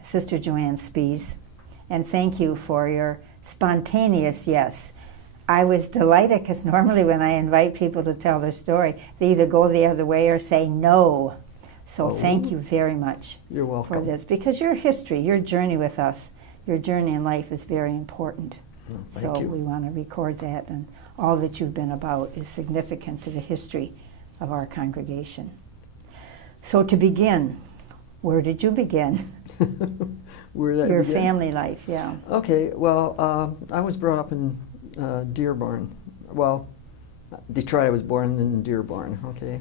Sister Joanne Spisz, and thank you for your spontaneous yes. I was delighted because normally when I invite people to tell their story, they either go the other way or say no. So thank you very much. You're welcome. For this, because your history, your journey with us, your journey in life is very important. Thank you. We want to record that, and all that you've been about is significant to the history of our congregation. So to begin, where did you begin? Where did I Your begin? family life, yeah. Okay, well, I was brought up in Dearborn. Well, Detroit I was born, and then in Dearborn, okay?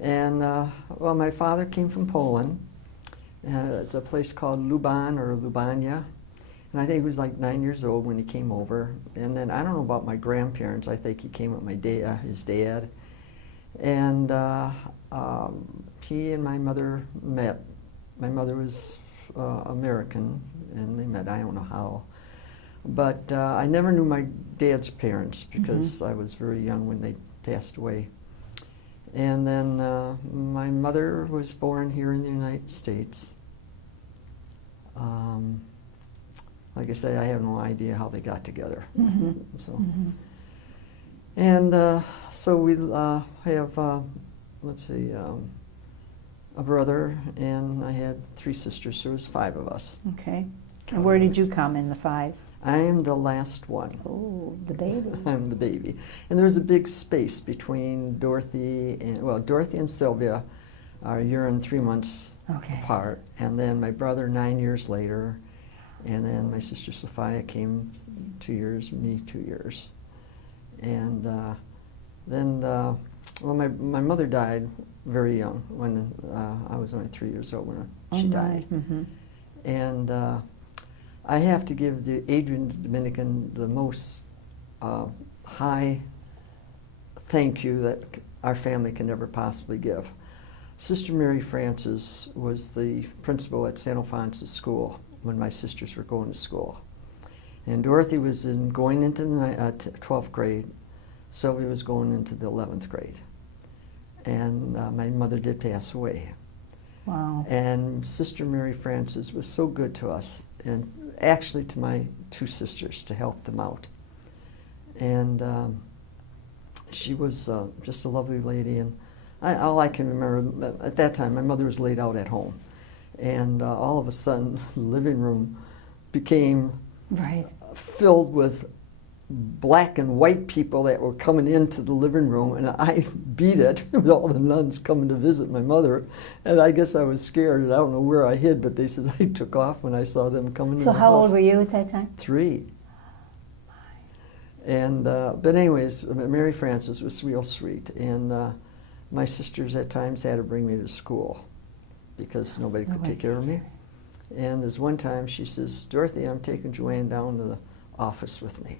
And, well, my father came from Poland. It's a place called Luban or Lubania. And I think he was like 9 years old when he came over. And then I don't know about my grandparents. I think he came with my his dad. And he and my mother met. My mother was American, and they met. I don't know how. But I never knew my dad's parents because I was very young when they passed away. And then my mother was born here in the United States. Like I say, I have no idea how they got together. So, and so we have, let's see, a brother, and I had 3 sisters, so it was 5 of us. Okay. And where did you come in the 5? I am the last one. Oh, the baby. I'm the baby. And there was a big space between Dorothy and Sylvia are a year and 3 months apart. And then my brother 9 years later. And then my sister Sophia came 2 years, me 2 years. And then, well, my mother died very young when I was only 3 years old when she died. And I have to give the Adrian Dominican the most high thank you that our family can never possibly give. Sister Mary Francis was the principal at St Alphonsus school when my sisters were going to school. And Dorothy was going into the 12th grade. Sylvia was going into the 11th grade. And my mother did pass away. Wow. And Sister Mary Francis was so good to us, and actually to my 2 sisters, to help them out. And she was just a lovely lady. And all I can remember, at that time, my mother was laid out at home. And all of a sudden, the living room became filled with black and white people that were coming into the living room, and I beat it with all the nuns coming to visit my mother. And I guess I was scared, and I don't know where I hid, but they said I took off when I saw them coming in the house. So how old were you at that time? 3. And, but anyways, Mary Francis was real sweet, and my sisters at times had to bring me to school because nobody could take care of me. And there's one time she says, Dorothy, I'm taking Joanne down to the office with me.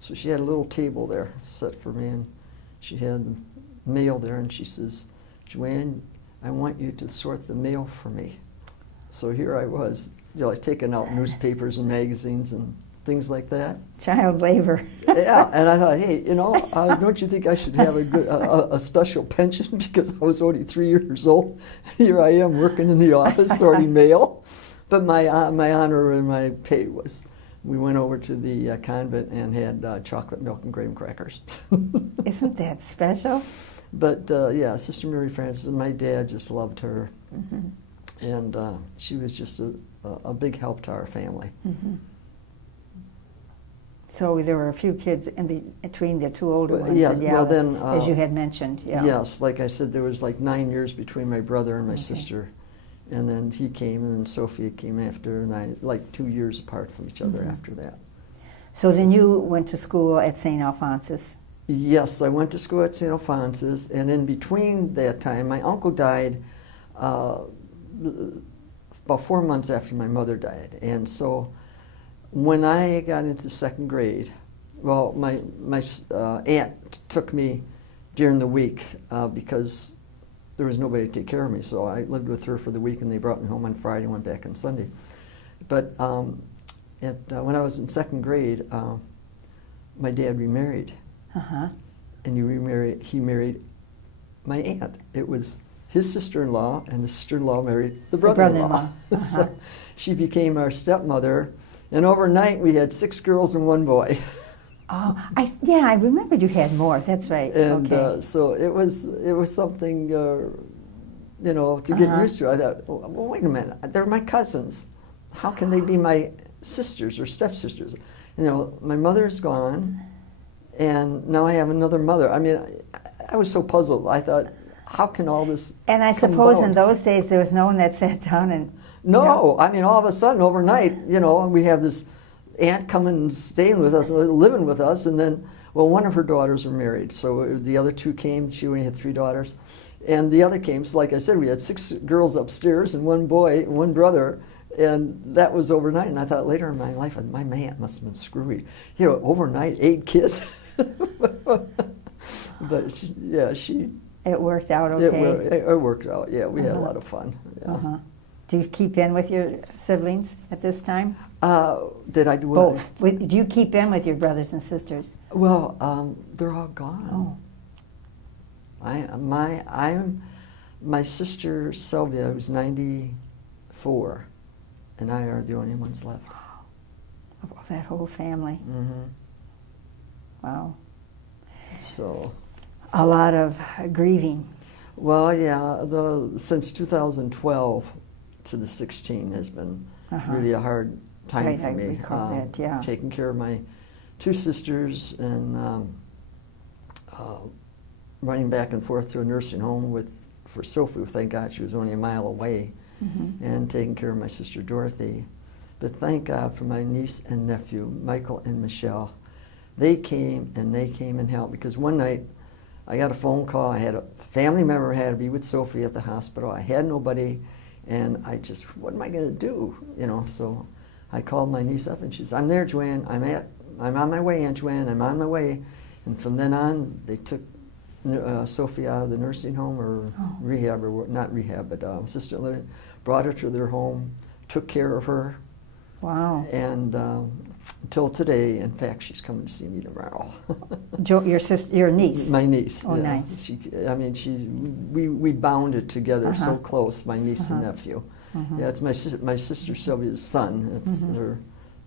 So she had a little table there set for me, and she had the mail there, and she says, Joanne, I want you to sort the mail for me. So here I was, taking out newspapers and magazines and things like that. Child labor. Yeah, and I thought, hey, don't you think I should have a special pension because I was only 3 years old? Here I am working in the office sorting mail. But my honor and my pay was, we went over to the convent and had chocolate milk and graham crackers. Isn't that special? But yeah, Sister Mary Francis, and my dad just loved her. And she was just a big help to our family. So there were a few kids in between the 2 older ones, yes, and well then, as you had mentioned. Yeah. Yes, like I said, there was like 9 years between my brother and my sister. And then he came, and then Sophia came after, and like 2 years apart from each other after that. So then you went to school at St Alphonsus? Yes, I went to school at St Alphonsus, and in between that time, my uncle died about 4 months after my mother died. And so when I got into 2nd grade, well, my aunt took me during the week because there was nobody to take care of me, so I lived with her for the week, and they brought me home on Friday and went back on Sunday. But when I was in 2nd grade, my dad remarried, and he married my aunt. It was his sister-in-law, and the sister-in-law married the brother-in-law. So she became our stepmother, and overnight we had 6 girls and 1 boy. Oh, I remembered you had more. That's right. And okay. So it was something, you know, to get used to. I thought, well, wait a minute, they're my cousins. How can they be my sisters or stepsisters? You know, my mother's gone, and now I have another mother. I mean, I was so puzzled. I thought, how can all this And I suppose in those days there was no one that sat down and... No, I mean, all of a sudden, overnight, you know, we have this aunt coming and staying with us, living with us, and then, well, one of her daughters were married, so the other 2 came. She only had 3 daughters, and the other came. So like I said, we had 6 girls upstairs and 1 boy and 1 brother, and that was overnight. And I thought later in my life, my aunt must have been screwy. You know, overnight, 8 kids. But she... It worked out okay? It worked out, yeah. We had a lot of fun. Yeah. Do you keep in with your siblings at this time? Did I do what? Both. Do you keep in with your brothers and sisters? Well, they're all gone. Oh. My sister Sophia, who's 94, and I are the only ones left. Of that whole family. Mm-hmm. Wow. So. A lot of grieving. Well, yeah. Since 2012 to the 16 has been really a hard time for me. I recall that, yeah. Taking care of my 2 sisters and running back and forth to a nursing home for Sophia. Thank God she was only a mile away, and taking care of my sister Dorothy. But thank God for my niece and nephew, Michael and Michelle. They came and helped, because one night I got a phone call. I had a family member had to be with Sophia at the hospital. I had nobody, and I just, what am I going to do? You know, so I called my niece up, and she says, "I'm there, Joanne. I'm on my way, Aunt Joanne. I'm on my way." And from then on, they took Sophia out of the nursing home or rehab, or not rehab, but assisted living, brought her to their home, took care of her. Wow. And until today, in fact, she's coming to see me tomorrow. Your niece? My niece. Oh, yeah. nice. We bounded together so close, my niece and nephew. Yeah, it's my sister Sylvia's son. It's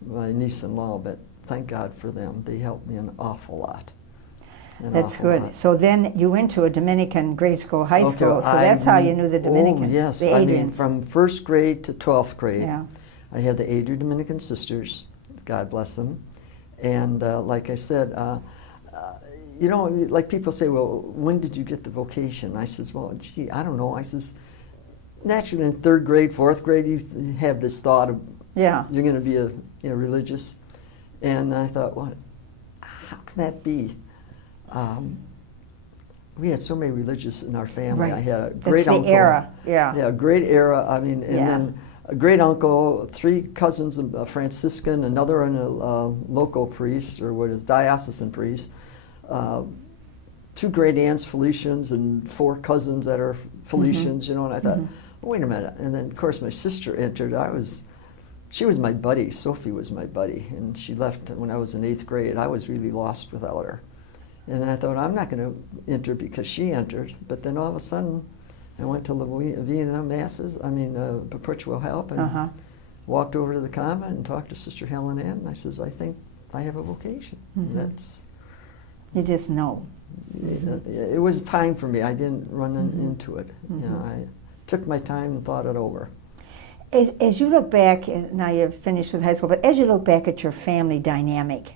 my niece-in-law, but thank God for them. They helped me an awful lot. That's good. So then you went to a Dominican grade school, high school, so that's how you knew the Dominicans. Oh, yes. The I mean, from 1st grade to 12th grade. Yeah. I had the Adrian Dominican Sisters, God bless them. And like I said, you know, like people say, well, when did you get the vocation? I says, well, gee, I don't know. I says, naturally in 3rd grade, 4th grade, you have this thought of you're going to be a religious. And I thought, well, how can that be? We had so many religious in our family. Right. I had a great uncle. That's the era, yeah. Yeah, great era. I mean, and then a great uncle, 3 cousins, a Franciscan, another and a local priest, or what is diocesan priest, 2 great aunts, Felicians, and 4 cousins that are Felicians, you know, and I thought, well, wait a minute. And then, of course, my sister entered. She was my buddy. Sophie was my buddy, and she left when I was in 8th grade. I was really lost without her. And then I thought, I'm not going to enter because she entered. But then all of a sudden, I went to the Vienna Masses, Perpetual Help, and walked over to the convent and talked to Sister Helen Ann. And I says, I think I have a vocation. That's. You just know. It was time for me. I didn't run into it. You know, I took my time and thought it over. As you look back, now you're finished with high school, but as you look back at your family dynamic,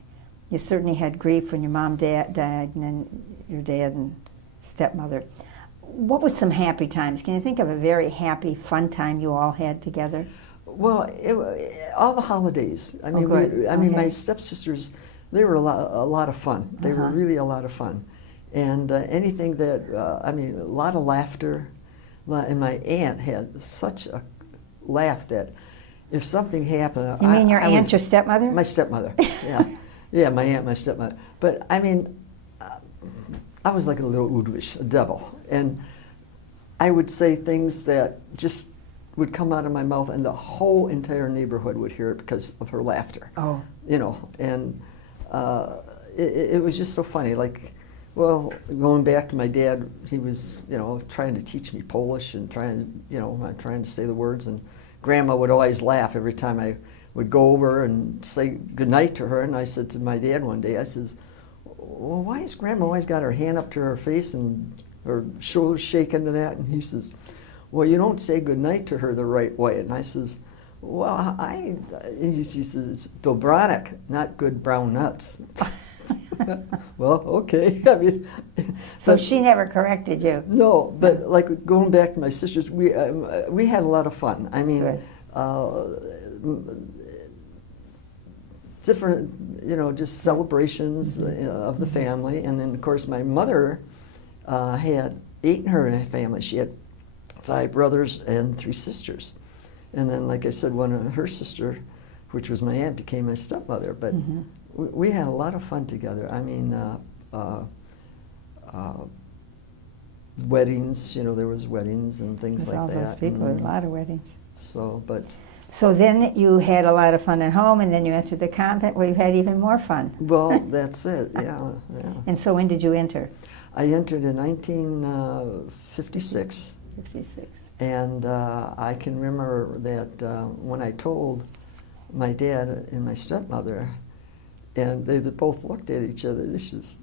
you certainly had grief when your mom died, and then your dad and stepmother. What were some happy times? Can you think of a very happy, fun time you all had together? Well, all the holidays. I mean, my stepsisters, they were a lot of fun. They were really a lot of fun. And anything that, a lot of laughter. And my aunt had such a laugh that if something happened... You mean your aunt, your stepmother? My stepmother, yeah. Yeah, my aunt, my stepmother. But, I mean, I was like a little Udwish, a devil. And I would say things that just would come out of my mouth, and the whole entire neighborhood would hear it because of her laughter. Oh. You know, and it was just so funny. Like, Well, going back to my dad, he was, trying to teach me Polish and trying to say the words. And Grandma would always laugh every time I would go over and say goodnight to her. And I said to my dad one day, I says, well, why has Grandma always got her hand up to her face and her shoulders shaking to that? And he says, well, you don't say goodnight to her the right way. And I says, well, he says, it's Dobronek, not good brown nuts. Well, okay. I mean, so she never corrected you? No, but like going back to my sisters, we had a lot of fun. I mean, different, just celebrations of the family. And then, of course, my mother had 8 in her family. She had 5 brothers and 3 sisters. And then, like I said, one of her sister, which was my aunt, became my stepmother. But we had a lot of fun together. I mean, weddings, there was weddings and things like that. With all those people, a lot of weddings. So then you had a lot of fun at home, and then you entered the convent where you had even more fun. Well, that's it, yeah. And so when did you enter? I entered in 1956. 56. And I can remember that when I told my dad and my stepmother, and they both looked at each other, they says,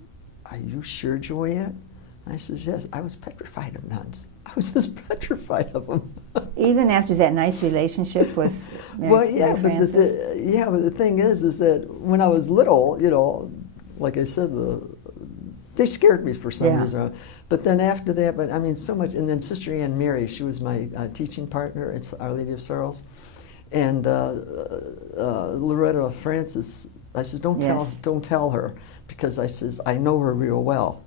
are you sure, Joanne? I says, yes. I was petrified of nuns. I was just petrified of them. Even after that nice relationship with Mary Frances? But the thing is that when I was little, like I said, they scared me for some reason. But then after that, so much. And then Sister Ann Mary, she was my teaching partner at Our Lady of Sorrows. And Loretta Francis, I said, don't tell her, because I says, I know her real well.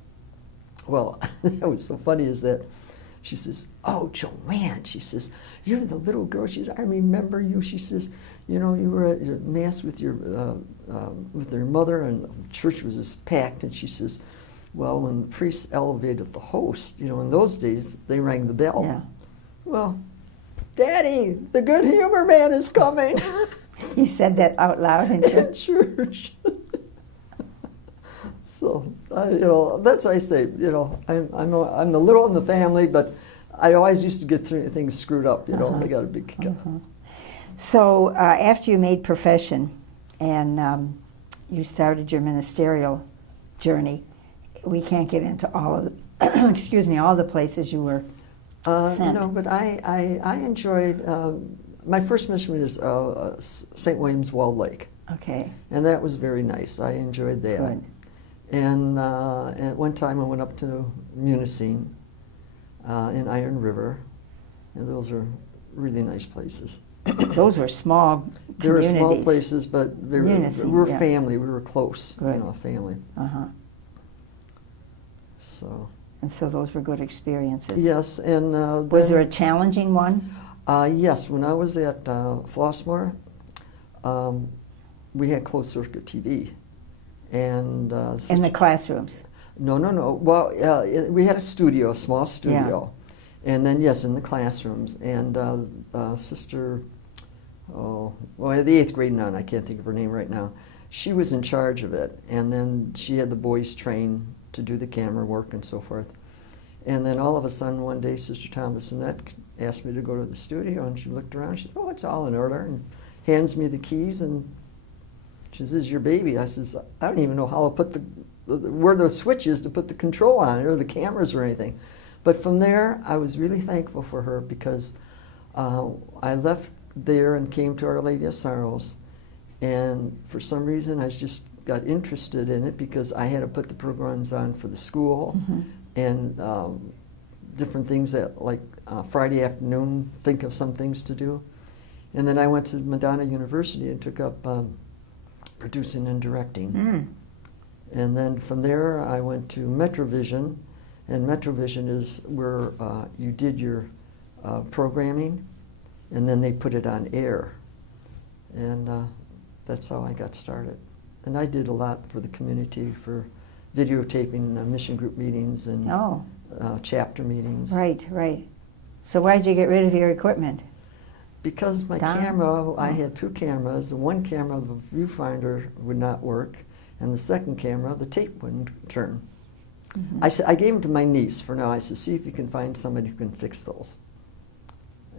Well, that was so funny is that she says, oh, Joanne, she says, you're the little girl. She says, I remember you. She says, you were at your mass with your mother, and church was just packed. And she says, well, when the priest elevated the host, in those days, they rang the bell. Yeah. Well, Daddy, the good humor man is coming. You said that out loud in church? Church. So, that's why I say, I'm the little in the family, but I always used to get things screwed up, They got a big kick out. So after you made profession and you started your ministerial journey, we can't get into all of all the places you were sent. No, but I enjoyed, my first mission was St. William's Walled Lake. Okay. And that was very nice. I enjoyed that. Good. And at one time I went up to Munising in Iron River, and those are really nice places. Those were small communities. They were small places, but we were family. We were close, Good. Family. And so those were good experiences. Yes, and was there a challenging one? Yes, when I was at Flossmoor, we had closed circuit TV. And in the classrooms? No. Well, we had a small studio. Yeah. And then, yes, in the classrooms. And the 8th grade nun, I can't think of her name right now, she was in charge of it. And then she had the boys trained to do the camera work and so forth. And then all of a sudden one day, Sister Thomasonette asked me to go to the studio, and she looked around, she said, oh, it's all in order, and hands me the keys, and she says, this is your baby. I says, I don't even know how to put where the switch is to put the control on it, or the cameras or anything. But from there, I was really thankful for her, because I left there and came to Our Lady of Sorrows, and for some reason I just got interested in it, because I had to put the programs on for the school and different things that, like Friday afternoon, think of some things to do. And then I went to Madonna University and took up producing and directing. And then from there I went to Metrovision, and Metrovision is where you did your programming, and then they put it on air. And that's how I got started. And I did a lot for the community, for videotaping mission group meetings and chapter meetings. Right. So why did you get rid of your equipment? Because my camera, I had 2 cameras. The one camera, the viewfinder would not work, and the second camera, the tape wouldn't turn. I gave them to my niece for now. I said, see if you can find somebody who can fix those.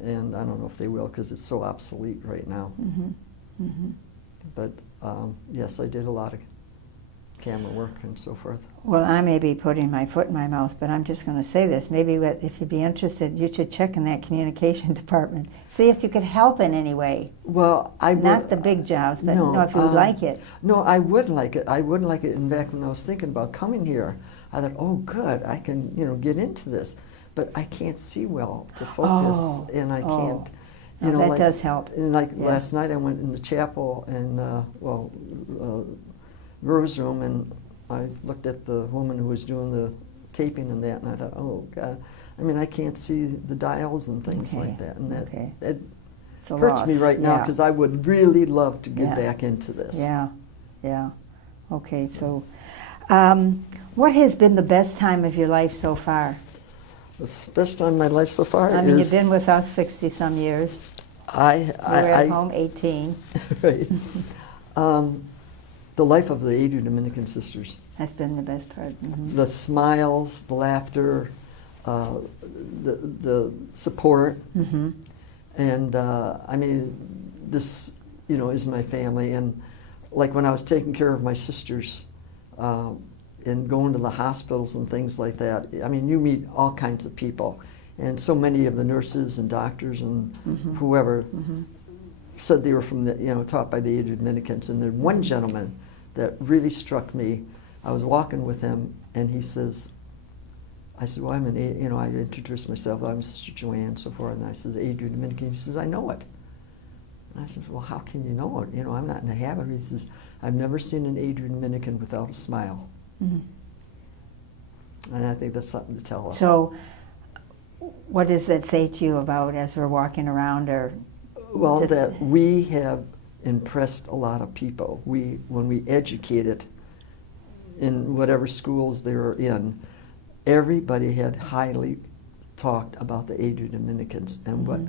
And I don't know if they will because it's so obsolete right now. But yes, I did a lot of camera work and so forth. Well, I may be putting my foot in my mouth, but I'm just going to say this. Maybe if you'd be interested, you should check in that communication department. See if you could help in any way. Well, I would, not the big jobs, but no, if you would like it. No, I would like it. I would like it. In fact, when I was thinking about coming here, I thought, oh, good, I can, get into this. But I can't see well to focus, and I can't. That does help. And last night, I went in the chapel and Rose room, and I looked at the woman who was doing the taping and that, and I thought, oh God, I mean, I can't see the dials and things like that, and that hurts me right now because I would really love to get back into this. Yeah. Okay, so what has been the best time of your life so far? The best time of my life so far I mean, you've been with us 60-some years. You were at home 18. Right. The life of the Adrian Dominican Sisters. That's been the best part. The smiles, the laughter, the support, and I mean, this is my family. And like when I was taking care of my sisters and going to the hospitals and things like that, I mean, you meet all kinds of people, and so many of the nurses and doctors and whoever said they were from the taught by the Adrian Dominicans. And there's one gentleman that really struck me. I was walking with him, and he says, I said, well, I introduced myself, I'm Sister Joanne, and so forth, and I said, Adrian Dominican. He says, I know it. And I said, well, how can you know it? I'm not in the habit. He says, I've never seen an Adrian Dominican without a smile. And I think that's something to tell us. So what does that say to you about as we're walking around? Well, that we have impressed a lot of people. When we educated in whatever schools they were in, everybody had highly talked about the Adrian Dominicans and what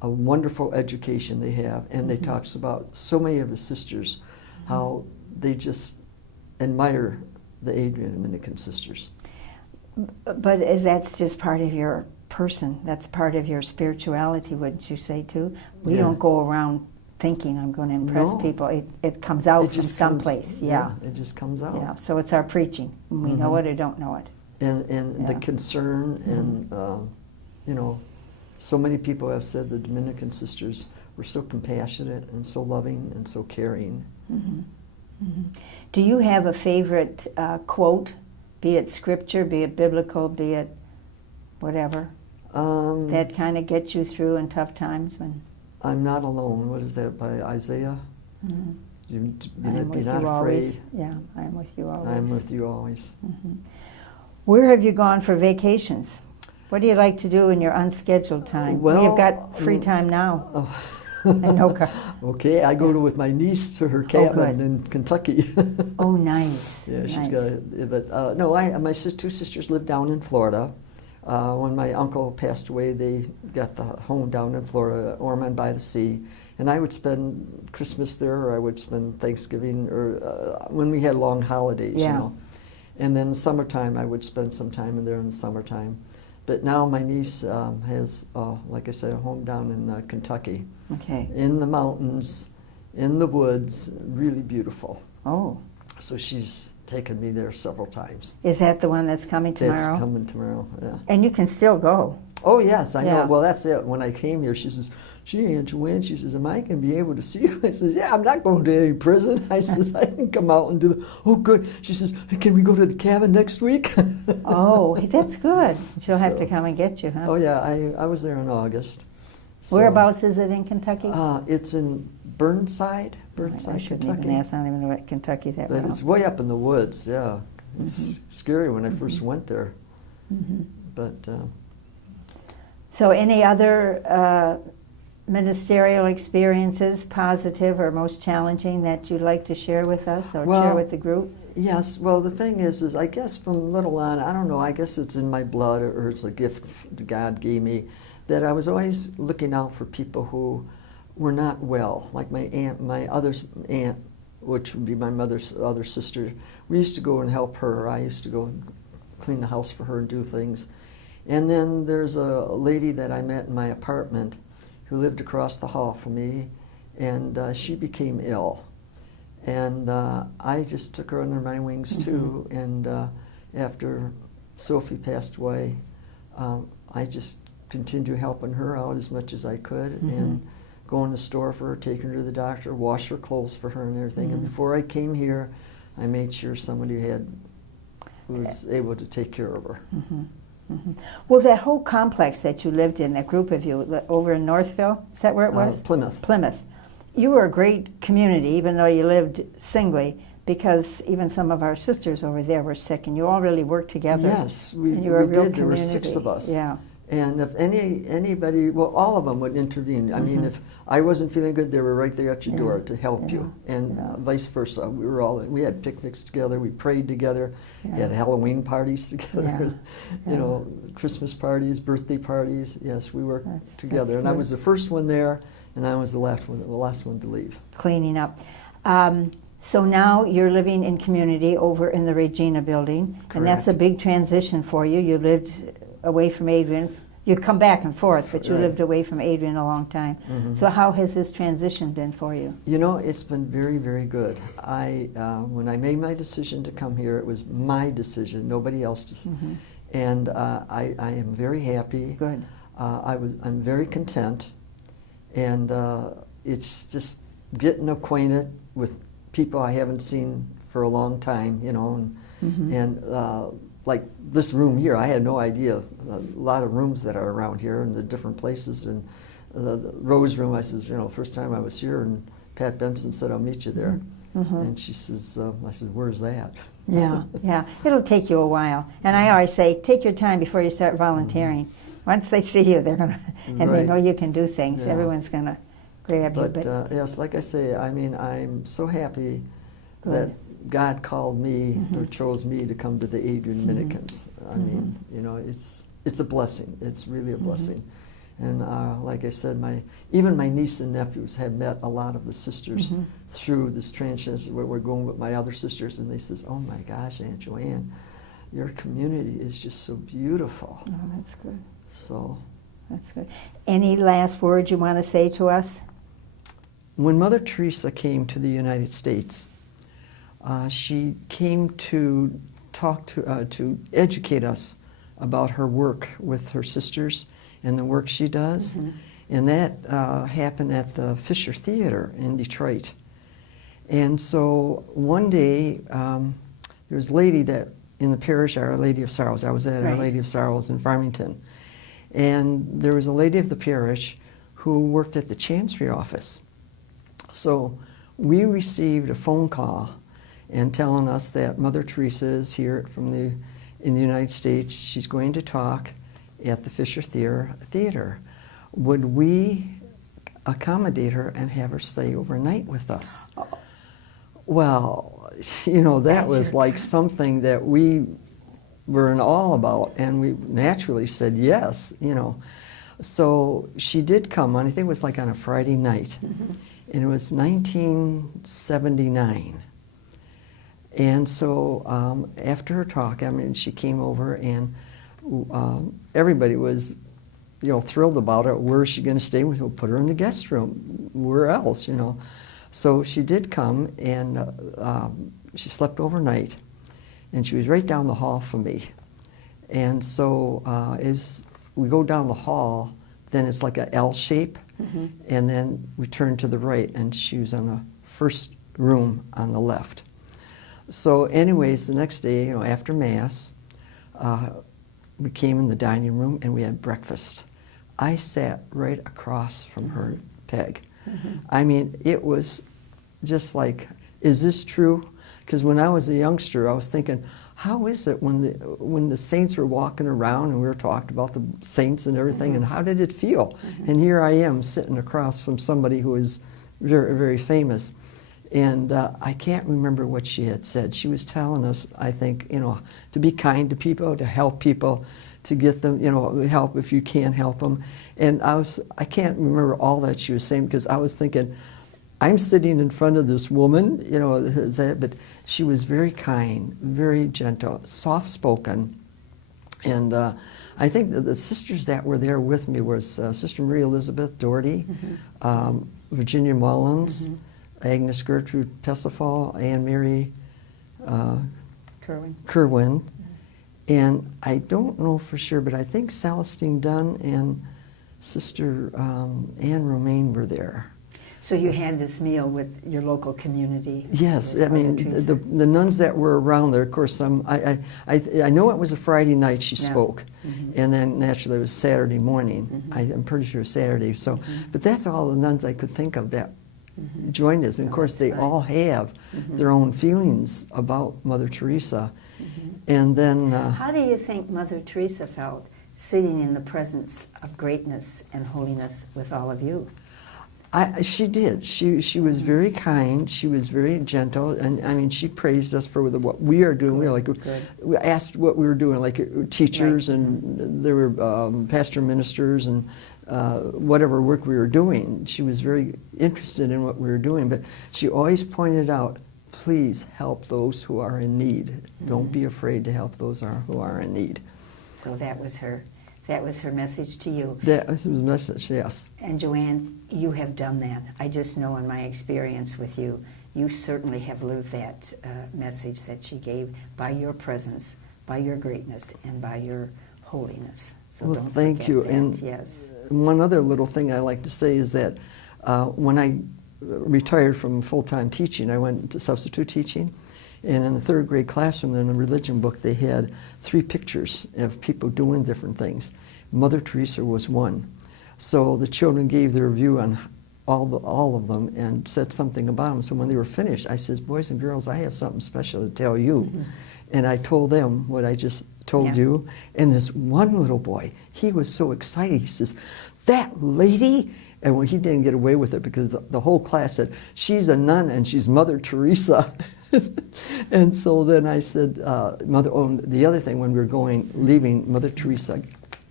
a wonderful education they have. And they talked about so many of the sisters, how they just admire the Adrian Dominican Sisters. But that's just part of your person. That's part of your spirituality, wouldn't you say, too? We don't go around thinking I'm going to impress people. It comes out from someplace. Yeah, it just comes out. Yeah, so it's our preaching. We know it or don't know it. And the concern and, so many people have said the Dominican sisters were so compassionate and so loving and so caring. Do you have a favorite quote, be it scripture, be it biblical, be it whatever, that kind of gets you through in tough times? When I'm not alone. What is that, by Isaiah? I'm be with not you afraid. always. Yeah, I'm with you always. I'm with you always. Where have you gone for vacations? What do you like to do in your unscheduled time? Well, you've got free time now. Okay, I go with my niece to her cabin in Kentucky. Oh, nice. Yeah, she's got it. But no, my two sisters live down in Florida. When my uncle passed away, they got the home down in Florida, Ormond by the Sea. And I would spend Christmas there, or I would spend Thanksgiving, or when we had long holidays, And then summertime, I would spend some time in there in the summertime. But now my niece has, like I said, a home down in Kentucky. Okay. In the mountains, in the woods, really beautiful. Oh. So she's taken me there several times. Is that the one that's coming tomorrow? It's coming tomorrow, yeah. And you can still go. Oh, yes, I know. Well, that's it. When I came here, she says, gee, Aunt Joanne, she says, am I going to be able to see you? I says, yeah, I'm not going to any prison. I says, I can come out and do the, oh, good. She says, can we go to the cabin next week? Oh, that's good. She'll have to come and get you, huh? Oh, yeah, I was there in August. So, whereabouts is it in Kentucky? It's in Burnside, I shouldn't Kentucky. even ask. I don't even know what Kentucky that But well. it's way up in the woods, yeah. It's scary when I first went there. But so any other ministerial experiences, positive or most challenging, that you'd like to share with us or share with the group? Yes, well, the thing is I guess from little on, I don't know, I guess it's in my blood or it's a gift that God gave me, that I was always looking out for people who were not well, like my other aunt, which would be my mother's other sister. We used to go and help her. I used to go clean the house for her and do things. And then there's a lady that I met in my apartment who lived across the hall from me, and she became ill. And I just took her under my wings too, and after Sophie passed away, I just continued helping her out as much as I could, and going to the store for her, taking her to the doctor, wash her clothes for her and everything. And before I came here, I made sure somebody was able to take care of her. Well, that whole complex that you lived in, that group of you, over in Northville, is that where it was? Plymouth. Plymouth. You were a great community, even though you lived singly, because even some of our sisters over there were sick, and you all really worked together. Yes, we and you were a real did. There were community. 6 of us. Yeah. And if anybody, well, all of them would intervene. I mean, if I wasn't feeling good, they were right there at your door to help you, and vice versa. We had picnics together, we prayed together, had Halloween parties together, you know, Christmas parties, birthday parties. Yes, we worked together. And I was the first one there, and I was the last one to leave. Cleaning up. So now you're living in community over in the Regina building, Correct. and that's a big transition for you. You lived away from Adrian. You come back and forth, but you lived away from Adrian a long time. So how has this transition been for you? You know, it's been very, very good. When I made my decision to come here, it was my decision, nobody else's. And I am very happy. Good. I'm very content, and it's just getting acquainted with people I haven't seen for a long time, you know, and like this room here, I had no idea a lot of rooms that are around here and the different places. And the Rose room, I said, you know, first time I was here, and Pat Benson said, I'll meet you there. And she says, I said, where's that? Yeah, yeah. It'll take you a while. And I always say, take your time before you start volunteering. Once they see you, they're gonna, and they know you can do things. Everyone's gonna grab you. But yes, like I say, I mean, I'm so happy that God called me or chose me to come to the Adrian Dominicans. I mean, you know, it's a blessing. It's really a blessing. And like I said, even my niece and nephews have met a lot of the sisters through this transition where we're going with my other sisters, and they says, oh my gosh, Aunt Joanne, your community is just so beautiful. Oh, that's good. So. That's good. Any last words you want to say to us? When Mother Teresa came to the United States, she came to talk to educate us about her work with her sisters and the work she does. And that happened at the Fisher Theater in Detroit. And so one day, there was a lady that in the parish, Our Lady of Sorrows. I was at Our Lady of Sorrows in Farmington. And there was a lady of the parish who worked at the Chancery office. So we received a phone call and telling us that Mother Teresa is here in the United States. She's going to talk at the Fisher Theater. Would we accommodate her and have her stay overnight with us? Well, you know, that was like something that we were in awe about, and we naturally said yes, you know. So she did come on, I think it was like on a Friday night, and it was 1979. And so after her talk, I mean, she came over, and everybody was, you know, thrilled about it. Where is she going to stay? We'll put her in the guest room. Where else, you know? So she did come, and she slept overnight, and she was right down the hall from me. And so as we go down the hall, then it's like an L shape, and then we turn to the right, and she was on the first room on the left. So anyways, the next day, you know, after Mass, we came in the dining room and we had breakfast. I sat right across from her, Peg. I mean, it was just is this true? Because when I was a youngster, I was thinking, how is it when the saints were walking around and we were talking about the saints and everything, and how did it feel? And here I am sitting across from somebody who is very, very famous. And I can't remember what she had said. She was telling us, I think, you know, to be kind to people, to help people, to get them, you know, help if you can't help them. And I can't remember all that she was saying, because I was thinking, I'm sitting in front of this woman, you know, but she was very kind, very gentle, soft-spoken, And I think that the sisters that were there with me was Sister Maria Elizabeth Doherty, Virginia Mullins, Agnes Gertrude Pesafall, Anne Mary Kerwin. And I don't know for sure, but I think Celestine Dunn and Sister Anne Romaine were there. So you had this meal with your local community? Yes, I mean, the nuns that were around there, of course, I know it was a Friday night she spoke, and then naturally it was Saturday morning. I'm pretty sure Saturday. So, but that's all the nuns I could think of that joined us. And of course, they all have their own feelings about Mother Teresa. And then... how do you think Mother Teresa felt sitting in the presence of greatness and holiness with all of you? She did. She was very kind. She was very gentle, and I mean, she praised us for what we are doing. We we asked what we were doing, like teachers, and there were pastor ministers, and whatever work we were doing. She was very interested in what we were doing, but she always pointed out, please help those who are in need. Don't be afraid to help those who are in need. So that was her. That was her message to you. That was his message, yes. And Joanne, you have done that. I just know in my experience with you, you certainly have lived that message that she gave by your presence, by your greatness, and by your holiness. So well, don't thank you. That. And yes. One other little thing I like to say is that when I retired from full-time teaching, I went to substitute teaching. And in the third grade classroom, in a religion book, they had 3 pictures of people doing different things. Mother Teresa was one. So the children gave their view on all of them and said something about them. So when they were finished, I said, boys and girls, I have something special to tell you. And I told them what I just told you. And this one little boy, he was so excited. He says, that lady? And well, he didn't get away with it because the whole class said, she's a nun and she's Mother Teresa. And so then I said, the other thing, when we were leaving, Mother Teresa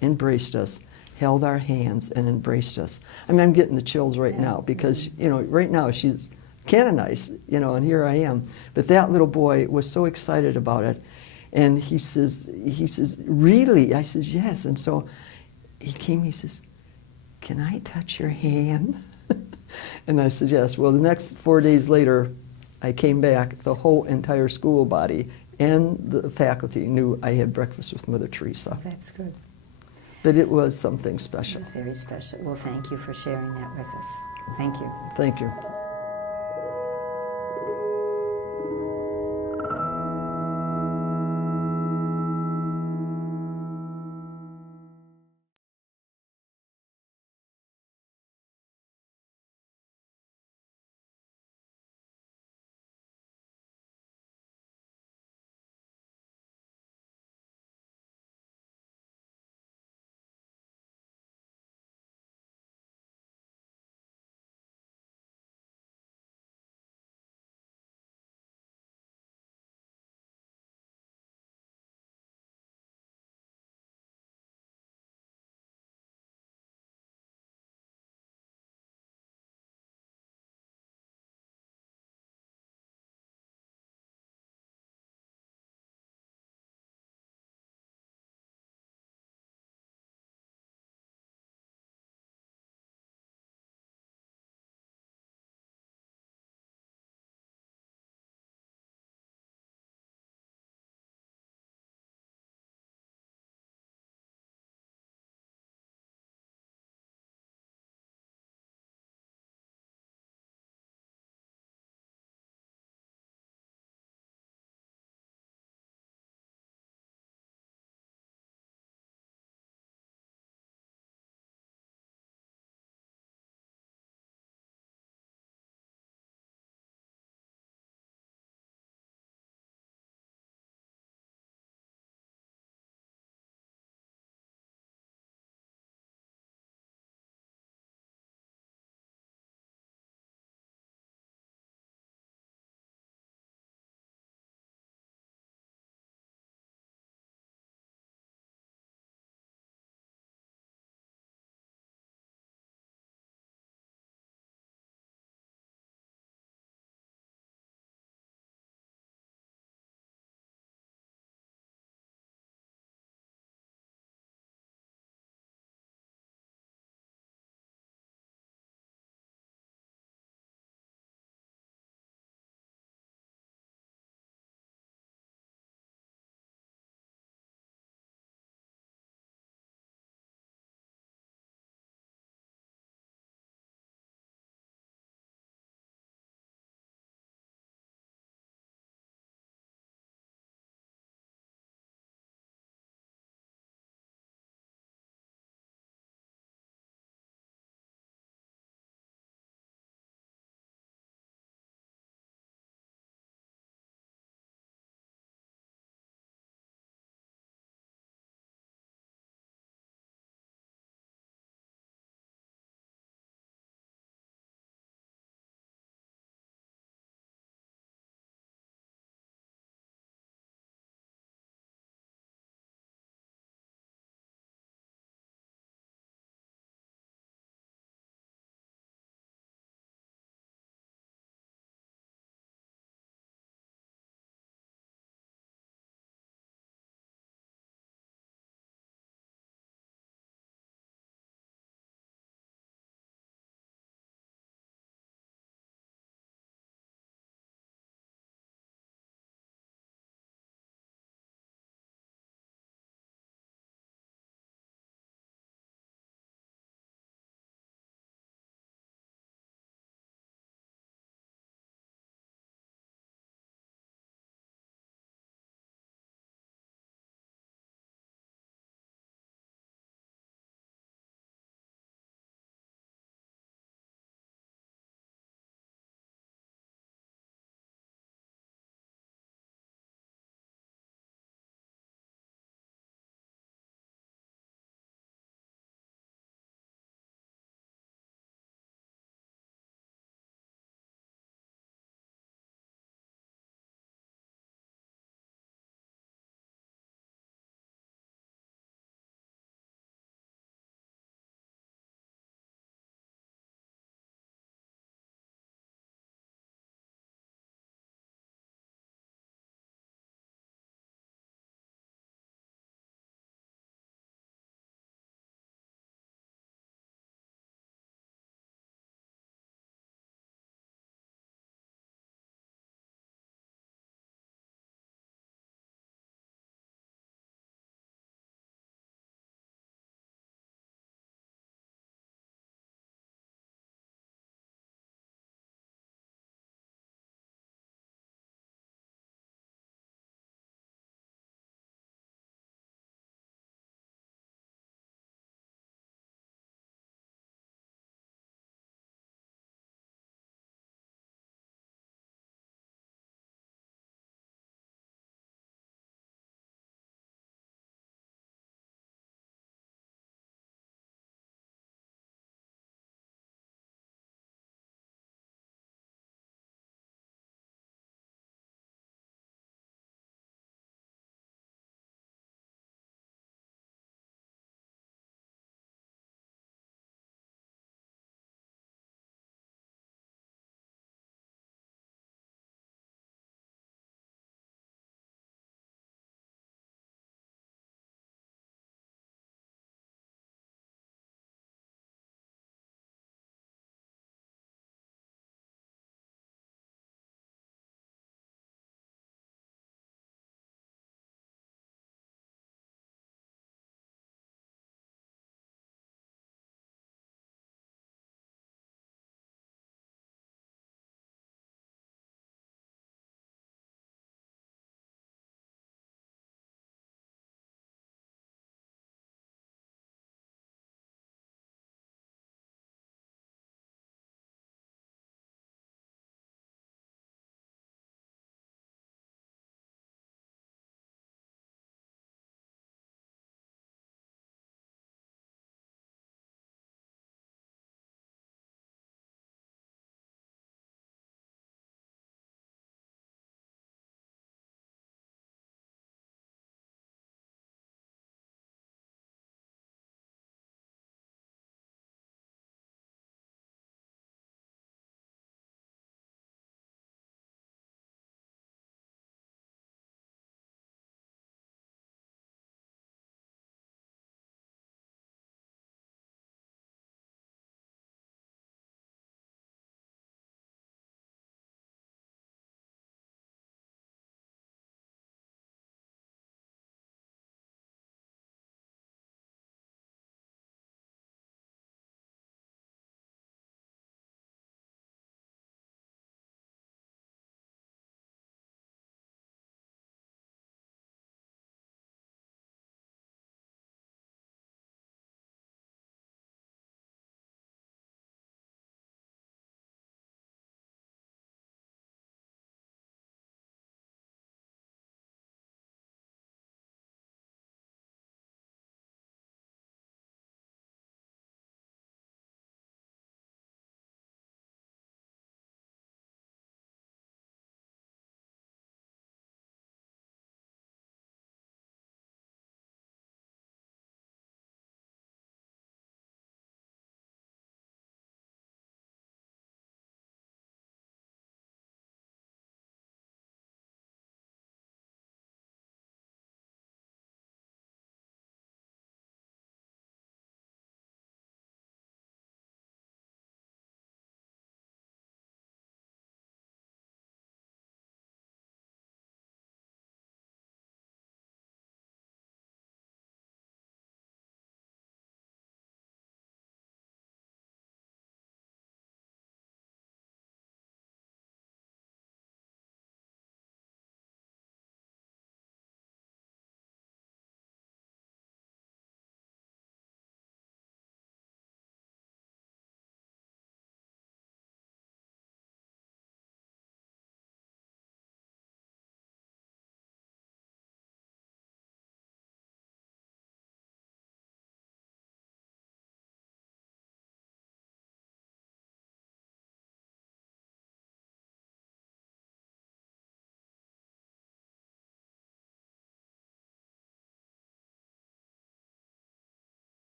embraced us, held our hands, and embraced us. I mean, I'm getting the chills right now because, you know, right now she's canonized, you know, and here I am. But that little boy was so excited about it. And he says, really? I says, yes. And so he came, he says, can I touch your hand? And I said, yes. Well, the next 4 days later, I came back, the whole entire school body and the faculty knew I had breakfast with Mother Teresa. That's good. But it was something special. Very special. Well, thank you for sharing that with us. Thank you. Thank you.